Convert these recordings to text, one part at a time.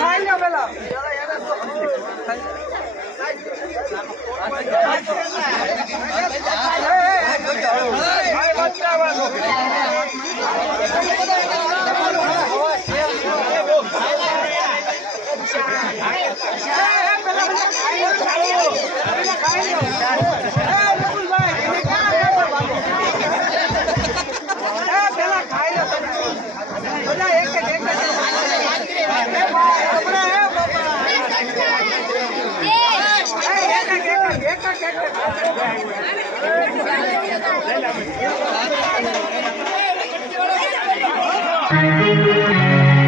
ખાઈ લો પેલા Hey, hey, hey, Thank you.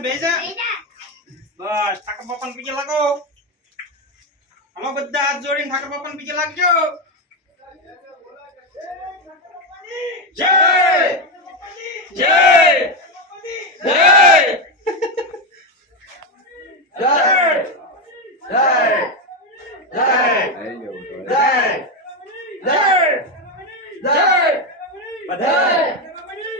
બેજા બેજા બસ ઠાકર બાપાને પીછે લાગો અમે બધા હાથ જોડીને ઠાકર બાપાને પીછે લાગજો જય